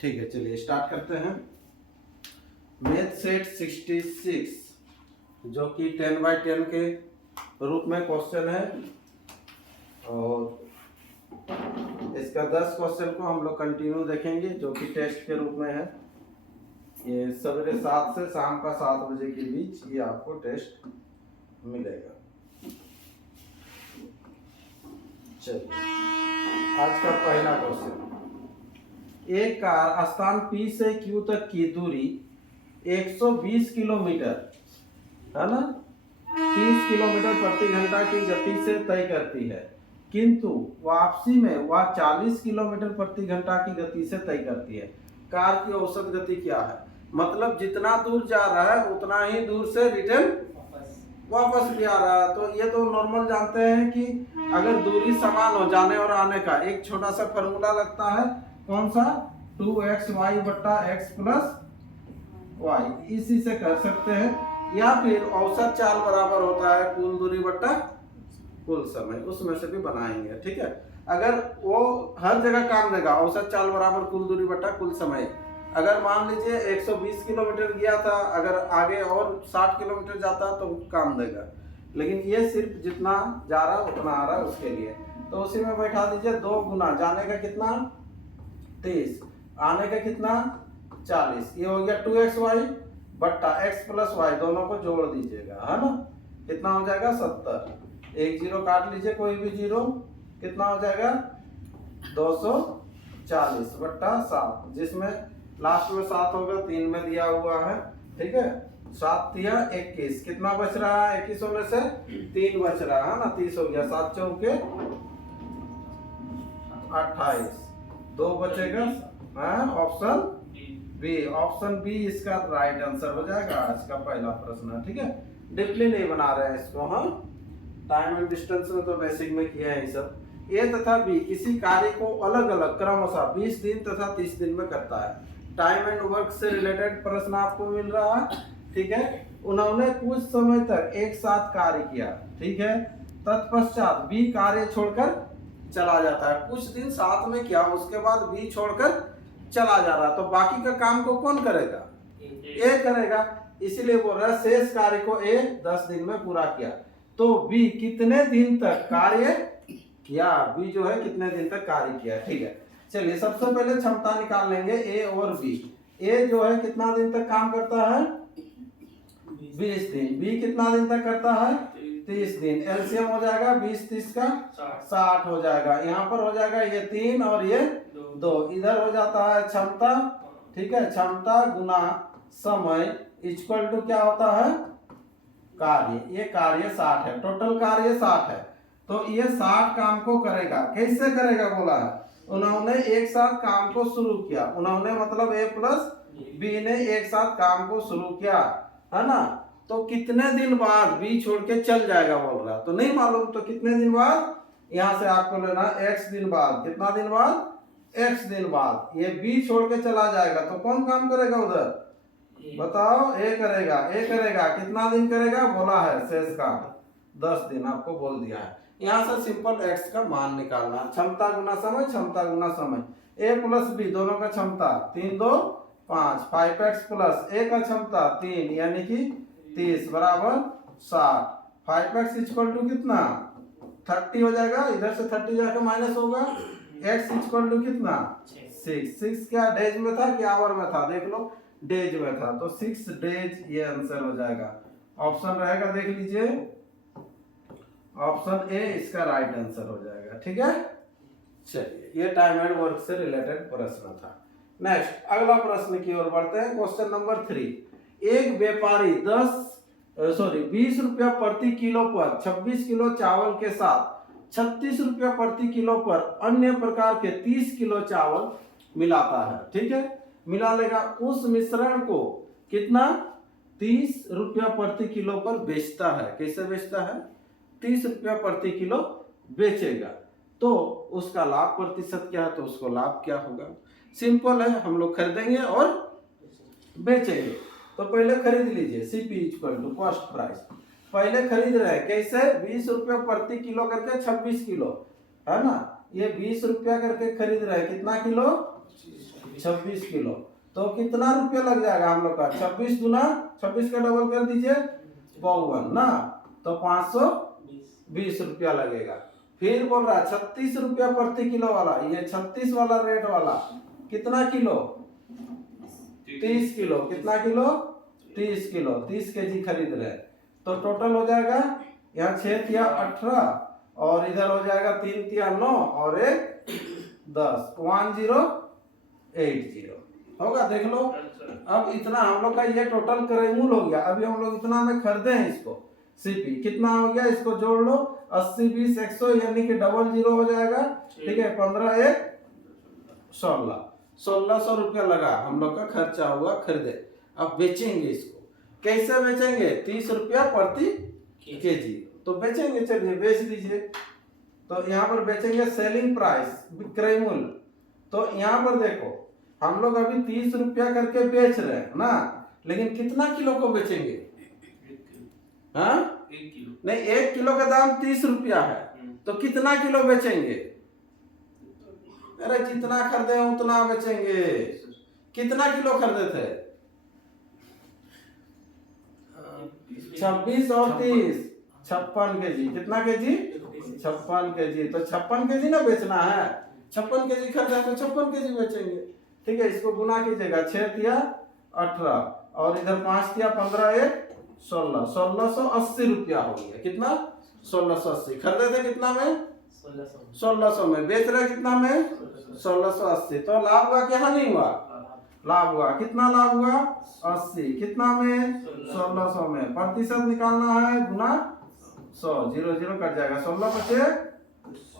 ठीक है, चलिए स्टार्ट करते हैं। मैथ सेट 66 जो कि 10x10 के रूप में क्वेश्चन है, और इसका 10 क्वेश्चन को हम लोग कंटिन्यू देखेंगे जो कि टेस्ट के रूप में है। ये सवेरे 7 से शाम का 7 बजे के बीच ये आपको टेस्ट मिलेगा। चलिए, आज का पहला क्वेश्चन। एक कार स्थान P से Q तक की दूरी 120 किलोमीटर है ना 30 किलोमीटर प्रति घंटा की गति से तय करती है, किंतु वापसी में वह 40 किलोमीटर प्रति घंटा की गति से तय करती है। कार की औसत गति क्या है? मतलब जितना दूर जा रहा है उतना ही दूर से रिटर्न वापस भी आ रहा है। तो ये तो नॉर्मल जानते हैं कि अगर दूरी समान हो जाने और आने का एक छोटा सा फॉर्मूला लगता है, कौन सा? 2xy बट्टा x प्लस y, इसी से कर सकते हैं। या फिर औसत चाल बराबर होता है कुल दूरी बट्टा कुल समय, उसमें से भी बनाएंगे। ठीक है, अगर वो हर जगह काम देगा, औसत चाल बराबर कुल दूरी बट्टा कुल समय। अगर मान लीजिए 120 किलोमीटर गया था, अगर आगे और 60 किलोमीटर जाता तो काम देगा, लेकिन ये सिर्फ जितना जा रहा उतना आ रहा उसके लिए। तो उसी में बैठा दीजिए 2 गुना जाने का कितना 30, आने का कितना 40, ये हो गया 2xy बट्टा x प्लस y, दोनों को जोड़ दीजिएगा, है ना। कितना हो जाएगा 70, एक जीरो काट लीजिए, कोई भी जीरो, कितना हो जाएगा 240 बट्टा 7, जिसमें लास्ट में 7 होगा, 3 में दिया हुआ है। ठीक है, 7 दिया 21, कितना बच रहा है? 21 होने से 3 बच रहा है ना, 30 हो गया, 7 चौके 28, 2 बचेगा। ऑप्शन बी, ऑप्शन बी इसका राइट आंसर हो जाएगा आज का पहला प्रश्न। ठीक है, डीपली नहीं बना रहे हैं इसको, हाँ टाइम एंड डिस्टेंस में तो बेसिक में किया है ये सब। ए तथा बी किसी कार्य को अलग अलग क्रमशः 20 दिन तथा 30 दिन में करता है। टाइम एंड वर्क से रिलेटेड प्रश्न आपको मिल रहा है। ठीक है, उन्होंने कुछ समय तक एक साथ कार्य किया। ठीक है, तत्पश्चात बी कार्य छोड़कर चला जाता है। कुछ दिन साथ में किया, उसके बाद बी छोड़कर चला जा रहा, तो बाकी का काम को कौन करेगा? ए करेगा। इसलिए बोल रहा है शेष कार्य को ए 10 दिन में पूरा किया। तो बी कितने दिन तक कार्य किया? बी जो है कितने दिन तक कार्य किया। ठीक है, चलिए सबसे पहले क्षमता निकाल लेंगे ए और बी। ए जो है कितना दिन तक काम करता है? 20 दिन। बी कितना दिन तक करता है? 30 दिन। एलसीएम हो जाएगा 20 30 का 60 हो जाएगा। यहाँ पर हो जाएगा ये 3 और ये 2, इधर हो जाता है क्षमता। ठीक है, क्षमता गुना समय इक्वल टू क्या होता है? कार्य। ये कार्य 60 है, टोटल कार्य 60 है, तो ये 60 काम को करेगा। कैसे करेगा बोला है? उन्होंने एक साथ काम को शुरू किया। उन्होंने मतलब ए प्लस बी ने एक साथ काम को शुरू किया, है ना। तो कितने दिन बाद बी छोड़ के चल जाएगा बोल रहा, तो नहीं मालूम, तो कितने दिन बाद? यहाँ से आपको लेना x दिन बाद। कितना दिन बाद? x दिन बाद ये बी छोड़ के चला जाएगा, तो कौन काम करेगा उधर? बताओ। ए करेगा। ए करेगा, कितना दिन करेगा बोला है? शेष काम 10 दिन आपको बोल दिया है। यहाँ से सिंपल x का मान निकालना, क्षमता गुना समय, क्षमता गुना समय। a प्लस बी दोनों का क्षमता 3 2 5, 5x प्लस a का क्षमता 3 यानी कि 30 बराबर 60। 5x इक्वल टू कितना 30 हो जाएगा, इधर से 30 जाकर माइनस होगा। x इक्वल टू कितना 6 क्या डेज में था कि आवर में था? देख लो, डेज में था, तो 6 डेज ये आंसर हो जाएगा। ऑप्शन रहेगा, देख लीजिए, ऑप्शन ए इसका राइट आंसर हो जाएगा। ठीक है, चलिए ये टाइम एंड वर्क से रिलेटेड प्रश्न था। नेक्स्ट अगला प्रश्न की ओर बढ़ते हैं। Question number 3। एक व्यापारी 20 रुपया प्रति किलो पर 26 किलो चावल के साथ 36 रुपया प्रति किलो पर अन्य प्रकार के 30 किलो चावल मिलाता है। ठीक है, मिला लेगा। उस मिश्रण को कितना 30 रुपया प्रति किलो पर बेचता है। कैसे बेचता है? 30 रुपया प्रति किलो बेचेगा, तो उसका लाभ प्रतिशत क्या है? तो उसको लाभ क्या होगा? सिंपल है, हम लोग खरीदेंगे और बेचेंगे। तो पहले खरीद लीजिए, CP equal to cost price. पहले खरीद रहे हैं कैसे? 20 रुपया प्रति किलो करके 26 किलो, है ना। ये 20 रुपया करके खरीद रहे हैं, कितना किलो? 26 किलो। तो कितना रुपया लग जाएगा हम लोग का? 26 गुना 26 का डबल कर दीजिए 52 ना, तो 520 रुपया लगेगा। फिर बोल रहा है 36 रुपया प्रति किलो वाला, ये 36 वाला रेट वाला कितना किलो? 30 किलो। कितना किलो? 30 किलो, 30 केजी खरीद रहे हैं। तो टोटल हो जाएगा यहाँ 6 तिया 18 और इधर हो जाएगा 3 तिया 9 और 1 10, 1080 होगा। देख लो, अब इतना हम लोग का ये टोटल क्रेमूल हो गया। अभी हम लोग इतना में खरीदे हैं इसको सीपी, कितना हो गया? इसको जोड़ लो, 80 20 100 यानी कि डबल जीरो हो जाएगा। ठीक है, 15 1 16, 1600 रुपया लगा हम लोग का खर्चा हुआ खरीदे। अब बेचेंगे इसको, कैसे बेचेंगे? 30 रुपया प्रति केजी तो बेचेंगे। चलिए बेच दीजिए। तो यहाँ पर बेचेंगे सेलिंग प्राइस विक्रय मूल्य। तो यहाँ पर देखो हम लोग अभी 30 रुपया करके बेच रहे हैं ना, लेकिन कितना किलो को बेचेंगे? हाँ 1 किलो नहीं, 1 किलो का दाम 30 रुपया है, तो कितना किलो बेचेंगे? अरे जितना खरीदे उतना बेचेंगे। कितना किलो खरीदे थे? 26 और 30 56 केजी। कितना केजी? 56 केजी। तो 56 केजी ना बेचना है, 56 केजी खरीदा तो 56 केजी बेचेंगे। ठीक है, इसको गुना कीजिएगा, 6 तिया 18 और इधर 5 तिया 15 1 16, 1680 रुपया हो गया। कितना? 1680। खरीदे थे कितना में? 1600 में। बेच रहे कितना में? 1680। तो लाभ हुआ कि हानि हुआ? लाभ हुआ। कितना लाभ हुआ? 80। कितना में? 1600 में। प्रतिशत निकालना है, गुना 100, 0 0 कट जाएगा, 16 बचे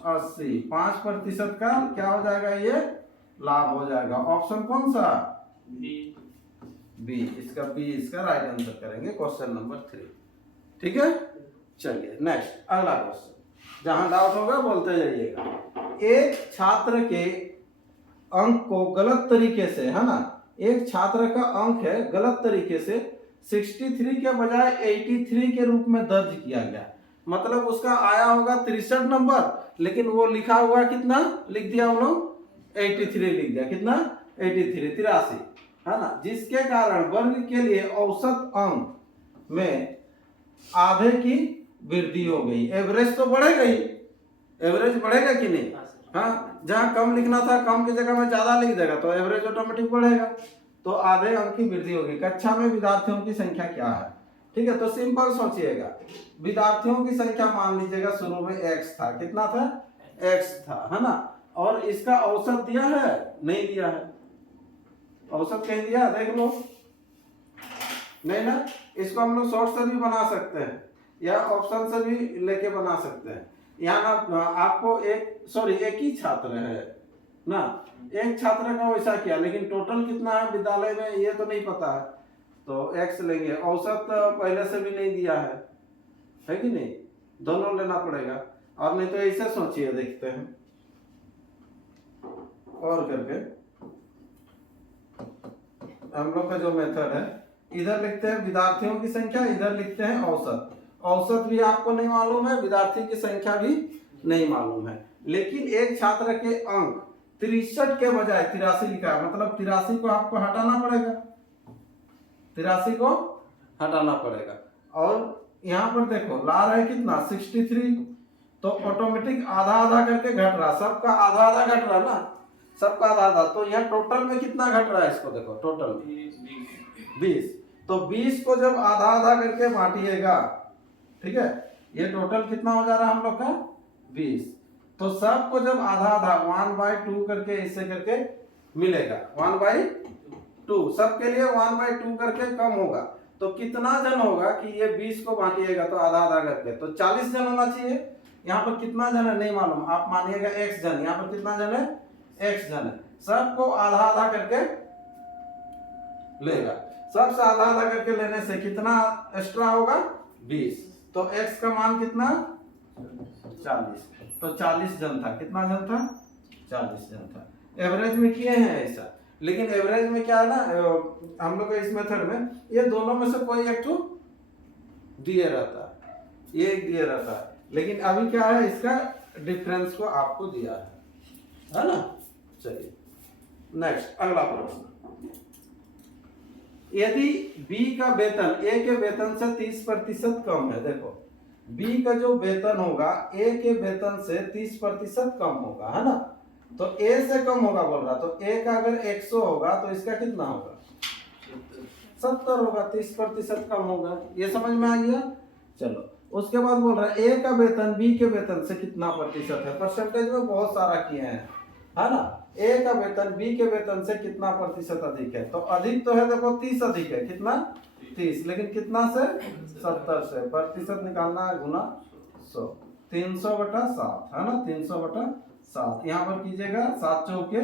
80, 5% का क्या हो जाएगा? ये लाभ हो जाएगा। ऑप्शन कौन सा? बी। इसका बी इसका राइट आंसर करेंगे, क्वेश्चन नंबर 3। ठीक है, चलिए नेक्स्ट अगला क्वेश्चन। जहां डाउट होगा बोलते जाइएगा। एक छात्र के अंक को गलत तरीके से, है ना, एक छात्र का अंक है गलत तरीके से 63 के बजाय 83 के रूप में दर्ज किया गया। मतलब उसका आया होगा 63 नंबर, लेकिन वो लिखा हुआ कितना लिख दिया हम लोग? 83 लिख दिया। कितना? 83 है ना, जिसके कारण वर्ग के लिए औसत अंक में आधे की वृद्धि हो गई। एवरेज तो बढ़ेगा ही, एवरेज बढ़ेगा कि नहीं? हाँ, जहाँ कम लिखना था कम की जगह में ज्यादा लिख देगा तो एवरेज ऑटोमेटिक बढ़ेगा। तो आधे अंक की वृद्धि होगी। कक्षा में विद्यार्थियों की संख्या क्या है? ठीक है, तो सिंपल सोचिएगा, विद्यार्थियों की संख्या मान लीजिएगा शुरू में x था। कितना था? x था, है ना, और इसका औसत दिया है? नहीं दिया है। औसत कहीं दिया? देख लो, नहीं ना। इसको हम लोग शॉर्ट से भी बना सकते हैं या ऑप्शन से भी लेके बना सकते हैं। यहाँ ना आपको एक ही छात्र है ना, एक छात्र का वैसा किया, लेकिन टोटल कितना है विद्यालय में ये तो नहीं पता है, तो x लेंगे। औसत पहले से भी नहीं दिया है कि नहीं? दोनों लेना पड़ेगा। और नहीं तो ऐसे सोचिए, देखते हैं और करके हम लोग का जो मेथड है, इधर लिखते हैं विद्यार्थियों की संख्या, इधर लिखते हैं औसत। औसत भी आपको नहीं मालूम है, विद्यार्थी की संख्या भी नहीं मालूम है, लेकिन एक छात्र के अंक 63 के बजाय 83 लिखा है। मतलब 83 को आपको हटाना पड़ेगा, 83 को हटाना पड़ेगा। और यहाँ पर देखो ला रहे कितना? 63, तो ऑटोमेटिक आधा आधा करके घट रहा, सबका आधा आधा घट रहा ना, सबका आधा आधा। तो यहाँ टोटल में कितना घट रहा है? इसको देखो, टोटल 20। तो 20 को जब आधा आधा करके बांटिएगा, ठीक है, ये टोटल कितना हो जा रहा है हम लोग का? 20। तो सबको जब आधा आधा 1/2 करके ऐसे करके मिलेगा, 1/2 सबके लिए 1/2 करके कम होगा। तो कितना जन होगा कि ये 20 को बांटिएगा तो आधा आधा करके, तो 40 जन होना चाहिए। यहाँ पर कितना जन है नहीं मालूम, आप मानिएगा x जन। यहाँ पर कितना जन है? x जन है। सबको आधा आधा करके लेगा, सबसे आधा आधा करके लेने से कितना एक्स्ट्रा होगा? 20। तो x का मान कितना? 40। तो 40 जन था। कितना जन था? 40 जन था। एवरेज में किए हैं ऐसा, लेकिन एवरेज में क्या है ना, हम लोग इस मेथड में ये दोनों में से कोई एक तो दिए रहता है, ये एक दिए रहता है, लेकिन अभी क्या है, इसका डिफरेंस को आपको दिया है ना। चलिए नेक्स्ट अगला प्रश्न, यदि बी का वेतन ए के वेतन से 30% कम है, देखो बी का जो वेतन होगा ए के वेतन से 30% कम होगा, है ना, तो ए से कम होगा बोल रहा, तो ए का अगर 100 होगा तो इसका कितना होगा 70 होगा, 30% कम होगा, ये समझ में आ गया। चलो उसके बाद बोल रहा है ए का वेतन बी के वेतन से कितना प्रतिशत है, परसेंटेज में बहुत सारा किए हैं, है ना, ए का वेतन बी के वेतन से कितना प्रतिशत अधिक है, तो अधिक तो है, देखो 30 अधिक है, कितना 30, लेकिन कितना से 70 से, प्रतिशत निकालना है गुना 100, 300/7 है ना, 300/7 यहाँ पर कीजिएगा, 7 चौके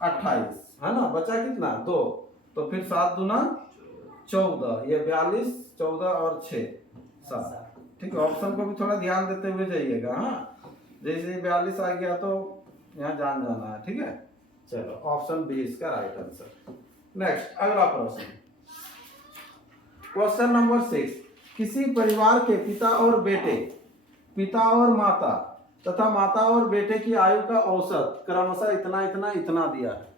28 है ना, बचा कितना 2, तो फिर 7 दूना 14, ये 42, 14 और 6 7, ठीक है। ऑप्शन को भी थोड़ा ध्यान देते हुए जाइएगा, हाँ जैसे 42 आ गया तो यहाँ जान जाना है, ठीक है। चलो ऑप्शन बी इसका राइट आंसर। नेक्स्ट अगला प्रश्न, क्वेश्चन नंबर 6, किसी परिवार के पिता और बेटे, पिता और माता तथा माता और बेटे की आयु का औसत क्रमशः इतना इतना इतना दिया है,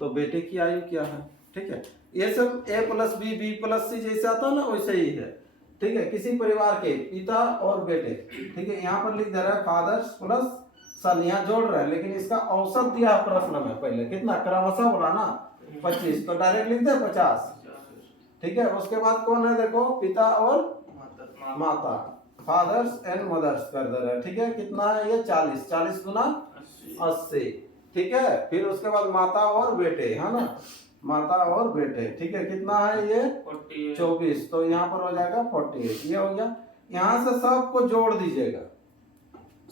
तो बेटे की आयु क्या है, ठीक है, ये सब a+b b+c जैसे आता है ना वैसे ही है, ठीक है। किसी परिवार के पिता और बेटे, ठीक है, यहाँ पर लिख दे रहा है फादर्स प्लस सन, यहाँ जोड़ रहे हैं, लेकिन इसका औसत दिया प्रश्न में पहले कितना क्रमशः बोला ना 25, तो डायरेक्ट लिख दे 50, ठीक है। उसके बाद कौन है, देखो पिता और माता, फादर्स एंड मदर्स कर दे रहे हैं, ठीक है, कितना है ये 40, 40 गुना 80, ठीक है। फिर उसके बाद माता और बेटे, है ना, माता और बेटे, ठीक है, कितना है ये 24, तो यहाँ पर हो जाएगा 48, ये हो गया। यहाँ से सबको जोड़ दीजिएगा,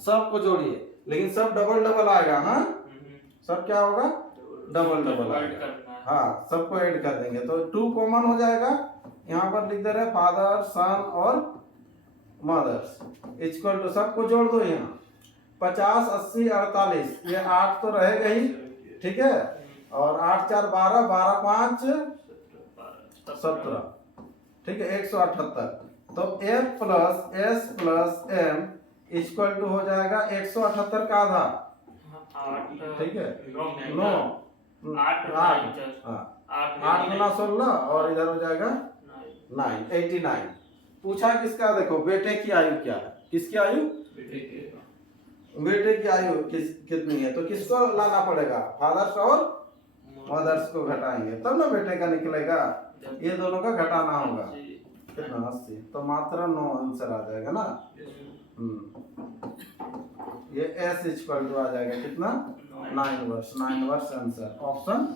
सबको जोड़िए, लेकिन सब डबल डबल आएगा, हाँ सब क्या होगा डबल डबल आएगा, हाँ सबको ऐड कर देंगे तो 2 कॉमन हो जाएगा, यहाँ पर लिख दे रहे फादर सन और मदर्स इक्वल टू, सबको जोड़ दो यहाँ 50 80 48, ये 8 तो रहेगा ही, ठीक है, और 8 4 12 12 5 17, ठीक है 178, तो f plus s plus m equal to हो जाएगा 178 का आधा, ठीक है 9 8 गुना 16 और इधर हो जाएगा 9 89। पूछा किसका, देखो बेटे की आयु क्या है, किसकी आयु बेटे की आयु कितनी है, तो किसको लाना पड़ेगा फादर्स और मदर्स को घटाएंगे तब ना बेटे का निकलेगा, ये दोनों का घटाना होगा, कितना 80, तो मात्र 9 आंसर आ जाएगा ना, ये s इक्वल टू आ जाएगा कितना 9 वर्ष आंसर, ऑप्शन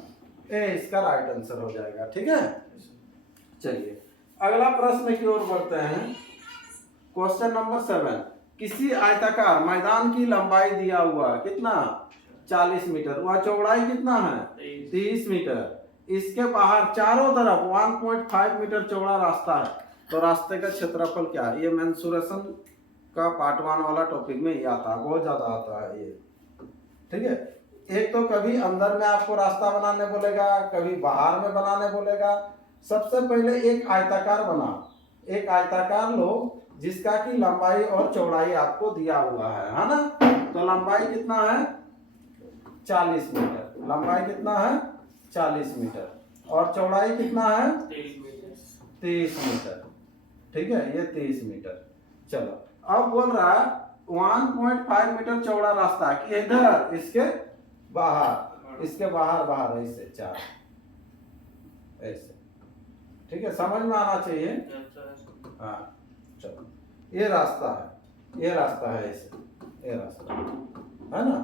ए इसका राइट आंसर हो जाएगा, ठीक है। चलिए अगला प्रश्न की ओर बढ़ते हैं, क्वेश्चन नंबर 7, किसी आयताकार मैदान की लंबाई दिया हुआ कितना 40 मीटर, वह चौड़ाई कितना है 30 मीटर, इसके बाहर चारों तरफ 1.5 मीटर चौड़ा रास्ता है, तो रास्ते का क्षेत्रफल क्या है, ये मेंसुरेशन का पार्ट 1 वाला टॉपिक में ये आता है, बहुत ज्यादा आता है ये, ठीक है। एक तो कभी अंदर में आपको रास्ता बनाने बोलेगा, कभी बाहर में बनाने बोलेगा। सबसे पहले एक आयताकार बना, एक आयताकार लो जिसका की लंबाई और चौड़ाई आपको दिया हुआ है ना, तो लंबाई कितना है 40 मीटर, लंबाई कितना है 40 मीटर और चौड़ाई कितना है 30 मीटर, ठीक है, ये 30 मीटर। चलो अब बोल रहा है 1.5 मीटर चौड़ा रास्ता कि इधर इसके बाहर बाहर ऐसे 4 ऐसे, ठीक है, समझ में आना चाहिए, हाँ चलो ये रास्ता है ऐसे, ये रास्ता है ना,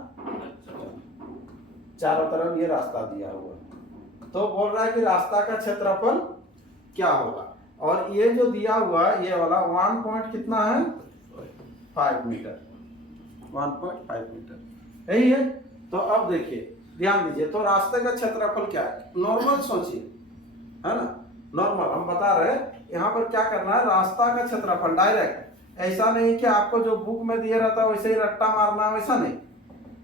चारों तरफ ये रास्ता दिया हुआ है, तो बोल रहा है कि रास्ता का क्षेत्रफल क्या होगा, और ये जो दिया हुआ है ये वाला 1 पॉइंट कितना है 5 मीटर, 1.5 मीटर यही है। तो अब देखिए ध्यान दीजिए, तो रास्ते का क्षेत्रफल क्या है, नॉर्मल सोचिए, है ना, नॉर्मल हम बता रहे हैं, यहाँ पर क्या करना है रास्ता का क्षेत्रफल डायरेक्ट, ऐसा नहीं कि आपको जो बुक में दिया रहता है वैसे ही रट्टा मारना, वैसा नहीं,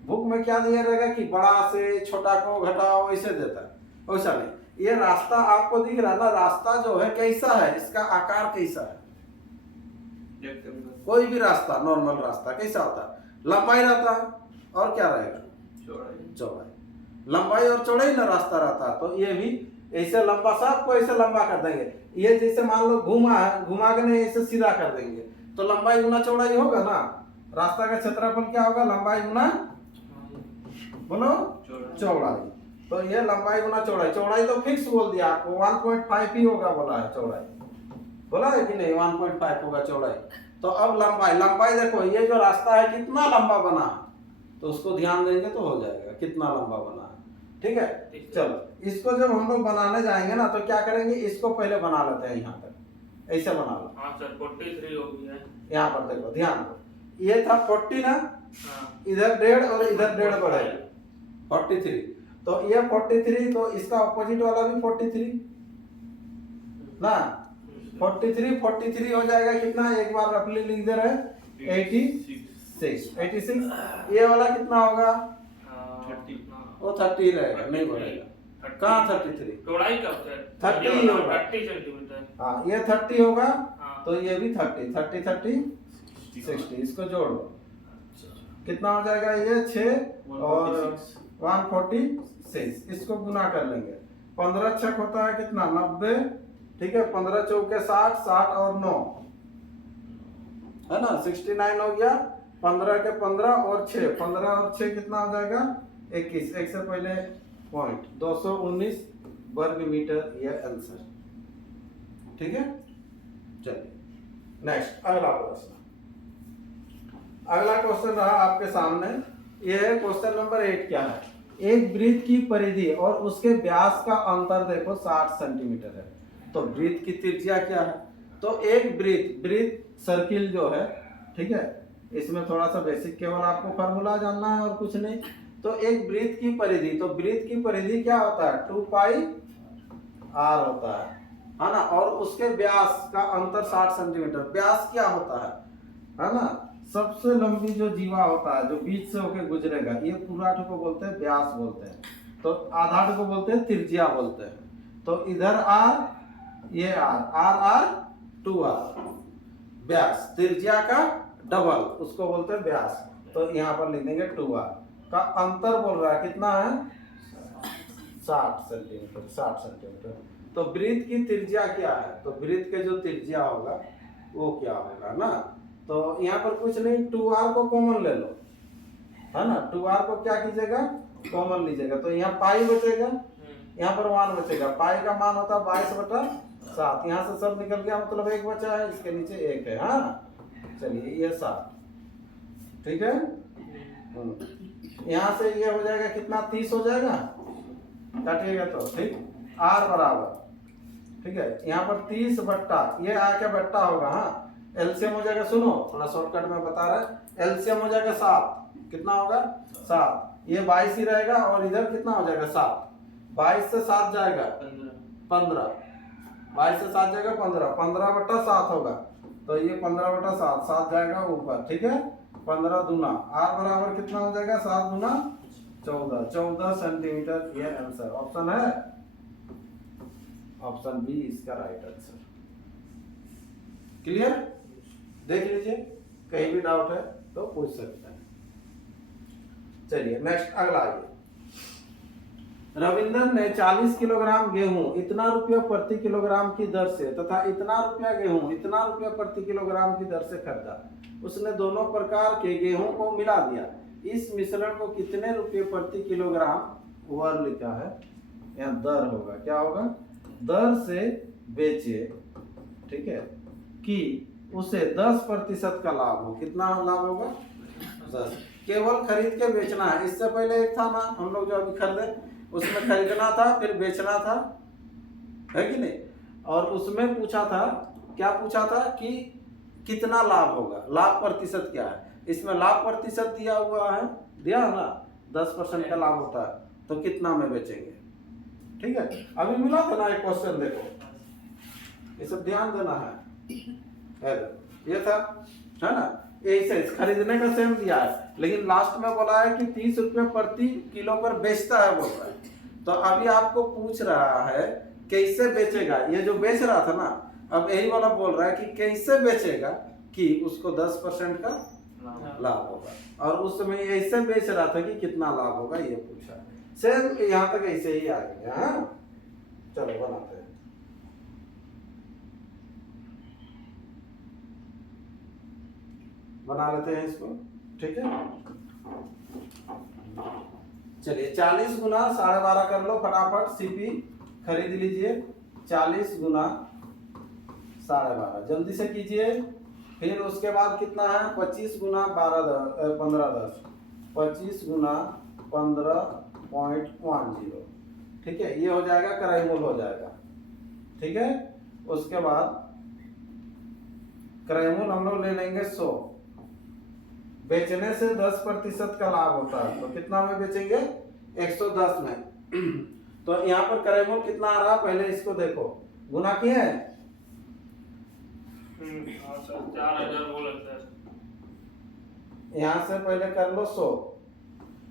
बुक में क्या दिया रहेगा कि बड़ा से छोटा को घटाओ वैसे देता है, वैसा नहीं, ये रास्ता आपको दिख रहा है ना, रास्ता जो है कैसा है, इसका आकार कैसा है, कोई भी रास्ता नॉर्मल रास्ता कैसा होता है, लंबाई रहता है और क्या रहेगा चौड़ाई, लंबाई और चौड़ाई ना रास्ता रहता है, तो ये भी ऐसे लंबा सबको ऐसे लंबा कर देंगे। ये जैसे मान लो घुमा है, घुमा के नहीं ऐसे सीधा कर देंगे तो लंबाई गुना चौड़ाई होगा ना। रास्ता का क्षेत्रफल क्या होगा, लंबाई गुना बोलो चौड़ाई। तो ये लंबाई गुना चौड़ाई, चौड़ाई तो फिक्स बोल दिया आपको 1.5 ही होगा बोला है चौड़ाई, बोला है कि नहीं 1.5 होगा चौड़ाई। तो अब लंबाई, लंबाई देखो ये जो रास्ता है कितना लंबा बना है, तो उसको ध्यान देंगे तो हो जाएगा कितना लंबा बना है। ठीक है, चलो इसको जब हम लोग बनाने जाएंगे ना तो क्या करेंगे, इसको पहले बना लेते हैं। यहाँ तक ऐसे बना लो। हाँ सर 43 हो गया। यहाँ पर देखो ध्यान दो, ये था 40 ना, हाँ। इधर 1.5 और इधर 1.5 बढ़ेगा 43। तो ये 43, तो इसका ऑपोजिट वाला भी 43 ना। 43 हो जाएगा कितना, एक बार रफली लिख दे रहे 86। ये वाला कितना होगा, वो 30 रहेगा, नहीं बढ़ेगा। कहाँ 33, चौड़ाई का सर 30 होगा, 30 सेंटीमीटर। हाँ ये 30 होगा। हाँ। तो ये भी 30 60, इसको जोड़ लो कितना हो जाएगा, ये 6 और 146, इसको गुना कर लेंगे। 15 छक होता है कितना 90, ठीक है। 15 चौके 60, 60 और 9 है ना 69 हो गया। 15 के 15 और 6, 15 और 6 कितना हो जाएगा 21, एक से पहले पॉइंट 219 वर्ग मीटर, ये आंसर। ठीक है, चलिए नेक्स्ट अगला प्रश्न। अगला क्वेश्चन रहा आपके सामने, ये है क्वेश्चन नंबर 8। क्या है, एक वृत्त की परिधि और उसके व्यास का अंतर देखो 60 सेंटीमीटर है। तो वृत्त की त्रिज्या क्या है, तो एक वृत्त सर्किल जो है, ठीक है, इसमें थोड़ा सा बेसिक केवल आपको फार्मूला जानना है और कुछ नहीं। तो एक वृत्त की परिधि, तो वृत्त की परिधि क्या होता है 2 पाई r होता है ना। और उसके व्यास का अंतर 60 सेंटीमीटर। व्यास क्या होता है ना, सबसे लंबी जो जीवा होता है जो बीच से होके गुजरेगा, ये पूरा को बोलते हैं व्यास बोलते हैं। तो आधा को बोलते हैं त्रिज्या बोलते हैं। तो इधर r, ये r 2r, व्यास त्रिज्या का डबल उसको बोलते हैं व्यास। तो यहाँ पर लिख देंगे 2r का अंतर बोल रहा है कितना है 60 सेंटीमीटर, 60 सेंटीमीटर। तो वृत्त की त्रिज्या क्या है, तो वृत्त के जो त्रिज्या होगा वो क्या होगा ना। तो यहाँ पर कुछ नहीं, 2r को कॉमन ले लो, है ना। 2r को क्या कीजिएगा, कॉमन लीजिएगा। तो यहाँ पाई बचेगा, यहाँ पर 1 बचेगा। पाई का मान होता है 22/7। यहाँ से सब निकल गया, मतलब 1 बचा है, इसके नीचे 1 है। हाँ चलिए ये 7, ठीक है। यहाँ से ये हो जाएगा कितना 30 हो जाएगा, काटिएगा तो ठीक। r बराबर, ठीक है, यहाँ पर 30 बट्टा, ये आ के बट्टा होगा। हाँ एलसीएम हो जाएगा, सुनो थोड़ा शॉर्टकट में बता रहे, एलसीएम हो जाएगा 7, कितना होगा 7। ये 22 ही रहेगा और इधर कितना हो जाएगा 7, 22 से 7 जाएगा 15, 22 से 7 जाएगा 15, 15/7 होगा। तो ये 15/7, 7 जाएगा ऊपर, ठीक है। 15 दूना r बराबर कितना हो जाएगा 7 दूना 14 सेंटीमीटर, ये आंसर ऑप्शन है, ऑप्शन बी इसका राइट आंसर। क्लियर, देख लीजिए, कहीं भी डाउट है तो पूछ सकते हैं। चलिए नेक्स्ट अगला आइए। रविंदर ने 40 किलोग्राम गेहूं इतना रुपया प्रति किलोग्राम की दर से तथा इतना रुपया गेहूं इतना रुपया प्रति किलोग्राम की दर से खरीदा। उसने दोनों प्रकार के गेहूं को मिला दिया। इस मिश्रण को कितने रुपये प्रति किलोग्राम वर लिखा है, यहाँ दर होगा, क्या होगा दर से बेचे, ठीक है, कि उसे 10% का लाभ हो। कितना लाभ होगा 10। केवल खरीद के बेचना है। इससे पहले एक था ना, हम लोग जो अभी खरीदे उसमें खरीदना था फिर बेचना था, है कि नहीं। और उसमें पूछा था, क्या पूछा था कि कितना लाभ होगा, लाभ प्रतिशत क्या है। इसमें लाभ प्रतिशत दिया हुआ है, दिया है ना 10% का लाभ होता है, तो कितना में बेचेंगे, ठीक है। अभी मिला था ना एक क्वेश्चन, देखो ये सब ध्यान देना है, ये था, है ना। ऐसे खरीदने का सेम दिया है, लेकिन लास्ट में बोला है कि 30 रुपये प्रति किलो पर बेचता है बोल रहा है। तो अभी आपको पूछ रहा है कैसे बेचेगा, ये जो बेच रहा था ना, अब यही वाला बोल रहा है कि कैसे बेचेगा कि उसको 10% का लाभ होगा। और उस समय ऐसे बेच रहा था कि कितना लाभ होगा ये पूछा। सेम यहाँ तक ऐसे ही आ गया। हाँ चलो बनाते हैं। बना लेते हैं इसको, ठीक है। चलिए 40 गुना 12.5 कर लो फटाफट, सीपी खरीद लीजिए। 40 गुना 12.5 जल्दी से कीजिए। फिर उसके बाद कितना है, 25 गुना 15 10, 25 गुना 15.10, ठीक है। ये हो जाएगा क्राइमूल हो जाएगा, ठीक है। उसके बाद क्राइमूल हम लोग ले लेंगे 100। बेचने से 10% का लाभ होता है, तो कितना में बेचेंगे, 110 में। तो यहाँ पर क्राइमूल कितना आ रहा, पहले इसको देखो, गुना किए हैं। हाँ सर 4000 बोला सर। यहाँ से पहले कर लो 100,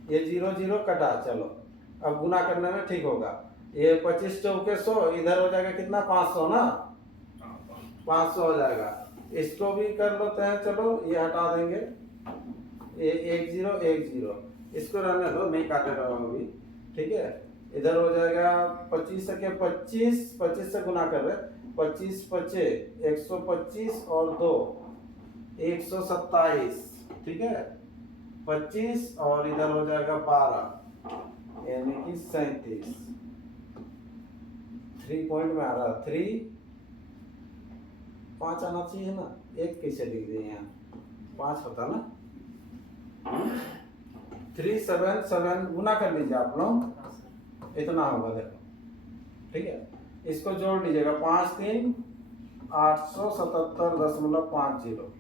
ये 0 0 कटा, चलो अब गुना करने में ठीक होगा। ये 25 चौके 100, इधर हो जाएगा कितना, 500 ना, 500 हो जाएगा। इसको भी कर लेते हैं, चलो ये हटा देंगे, ये 1 0 1 0, इसको रहने दो, नहीं काटे रहो अभी, ठीक है। इधर हो जाएगा 25 से 25 से गुना कर रहे, 25 5 125 और 2 127, ठीक है। 25 और इधर हो जाएगा 12 यानी कि 37। 3 पॉइंट में आ रहा, 3 5 आना चाहिए ना, एक कैसे लिख दिए यहाँ, 5 होता ना। 3 7 7 गुना कर लीजिए आप लोग, हाँ सर। इतना होगा देखो, ठीक है। इसको जोड़ लीजिएगा, 5 3 877.50,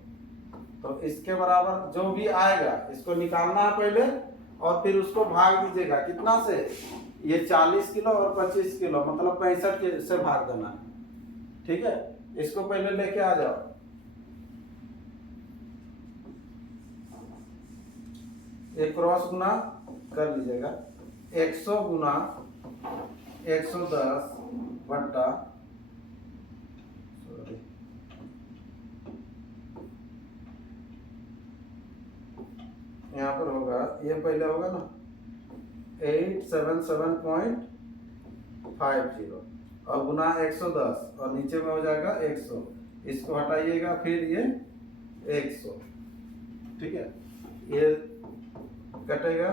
तो इसके बराबर जो भी आएगा इसको निकालना है पहले, और फिर उसको भाग दीजिएगा कितना से, ये 40 किलो और 25 किलो मतलब 65 से भाग देना है, ठीक है। इसको पहले लेके आ जाओ, ये क्रॉस गुना कर लीजिएगा, 100 गुना 110 बट्टा, सॉरी यहाँ पर होगा, ये पहले होगा ना 877.50 और गुना 110 और नीचे में हो जाएगा 100, इसको हटाइएगा, फिर ये 100, ठीक है। ये कटेगा,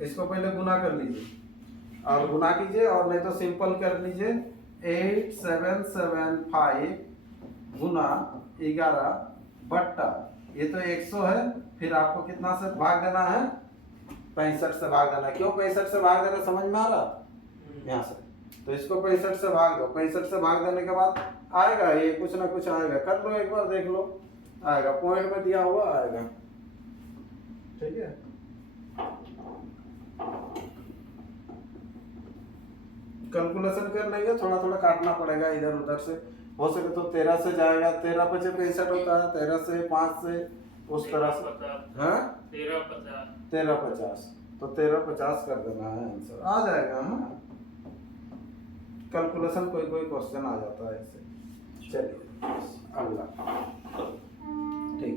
इसको पहले गुना कर लीजिए और गुना कीजिए, और नहीं तो सिंपल कर लीजिए, 8775 गुना 11 बट्टा, ये तो 100 है, फिर आपको कितना से भाग देना है, 65 से भाग देना है। क्यों 65 से भाग देना, समझ में आ रहा यहाँ से, तो इसको 65 से भाग दो, 65 से भाग देने के बाद आएगा ये कुछ ना कुछ आएगा, कर लो एक बार देख लो, आएगा पॉइंट में दिया हुआ आएगा, ठीक है। कैलकुलेशन कर लेंगे, थोड़ा थोड़ा काटना पड़ेगा इधर उधर से, हो सके तो 13 से जाएगा, 13 5 65 होता है, 13 से 5 से उस तरह से, हाँ 13 50, तो 13 50 कर देना है, आंसर आ जाएगा। हाँ कैलकुलेशन कोई कोई क्वेश्चन आ जाता है ऐसे। चलिए अगला, ठीक।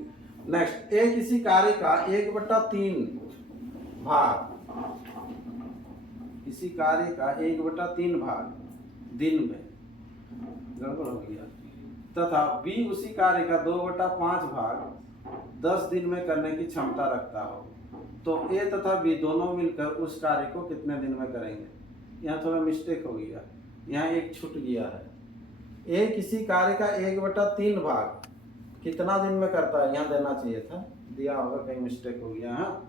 नेक्स्ट, एक किसी कार्य का 1/3 भाग, किसी कार्य का 1/3 भाग दिन में, गड़बड़ हो गया, तथा बी उसी कार्य का 2/5 भाग 10 दिन में करने की क्षमता रखता हो, तो ए तथा बी दोनों मिलकर उस कार्य को कितने दिन में करेंगे। यहाँ थोड़ा मिस्टेक हो गया, यहाँ एक छूट गया है। ए किसी कार्य का 1/3 भाग कितना दिन में करता है, यहाँ देना चाहिए था, दिया होगा, कहीं मिस्टेक हो गया। हाँ,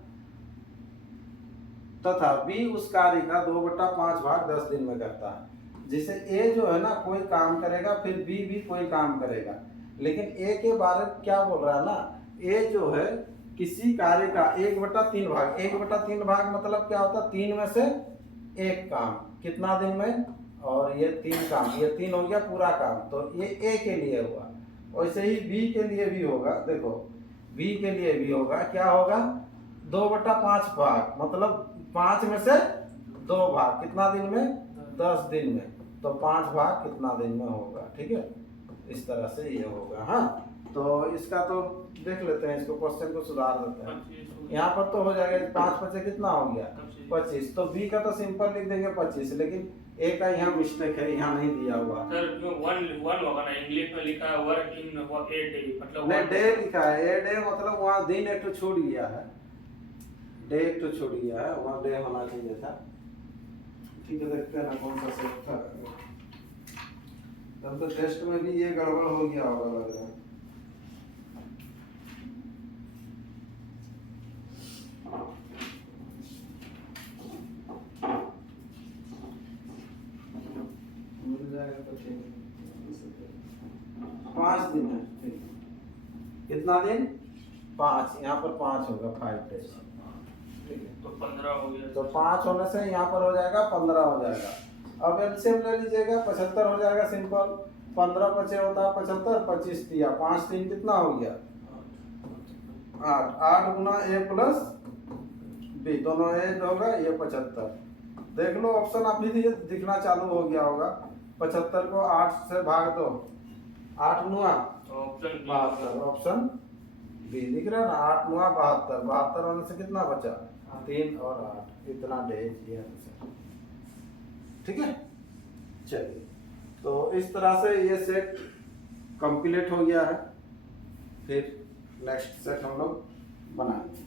तथा बी उस कार्य का 2/5 भाग 10 दिन में करता है। जैसे ए जो है ना कोई काम करेगा, फिर बी भी कोई काम करेगा, लेकिन ए के बारे में क्या बोल रहा है ना, ए जो है किसी कार्य का 1/3 भाग, 1/3 भाग मतलब क्या होता है, 3 में से 1 काम कितना दिन में, और ये 3 काम, ये 3 हो गया पूरा काम, तो ये ए के लिए हुआ। वैसे ही बी के लिए भी होगा, देखो बी के लिए भी होगा, क्या होगा, 2/5 भाग मतलब 5 में से 2 भाग कितना दिन में, 10 दिन में, तो 5 भाग कितना दिन में होगा, ठीक है। इस तरह से ये होगा। हाँ, तो इसका तो देख लेते हैं, इसको क्वेश्चन को सुधार देते हैं। यहाँ पर तो हो जाएगा 5 बचे कितना हो गया 25। तो बी का तो सिंपल लिख देंगे 25, लेकिन ए का यहाँ मिस्टेक है, यहाँ नहीं दिया हुआ। सर क्यों वन वन होगा ना, इंग्लिश में लिखा है वर्क इन ए डे, मतलब नहीं, one डे लिखा है, ए डे मतलब वहाँ दिन एक तो छूट गया है, डे एक तो छूट गया है, वहाँ डे होना चाहिए था। ठीक है, देखते हैं ना कौन सा सेट था। तब तो टेस्ट में भी ये गड़बड़ हो गया होगा लग रहा है। मिल जाएगा तो ठीक है। 5 दिन है, ठीक। कितना दिन? 5, यहाँ पर 5 होगा, 5 डेज। ठीक है, तो 15 हो गया। तो 5 होने से यहाँ पर हो जाएगा 15 हो जाएगा। अब एलसीएम ले लीजिएगा, 75 हो जाएगा सिंपल। 15 बचे होता है 75, 25 दिया, 5 3 कितना हो गया 8। 8 गुना ए प्लस बी, दोनों ए होगा, ये 75। देख लो ऑप्शन अभी दिखना चालू हो गया होगा। 75 को 8 से भाग दो, 8 गुना तो ऑप्शन बी 72, ऑप्शन बी दिख रहा है ना। 8 गुना 72, 72 होने से कितना बचा 3 और 8, इतना डेज ये आंसर। ठीक है, चलिए, तो इस तरह से ये सेट कंप्लीट हो गया है। फिर नेक्स्ट सेट हम लोग बनाएंगे।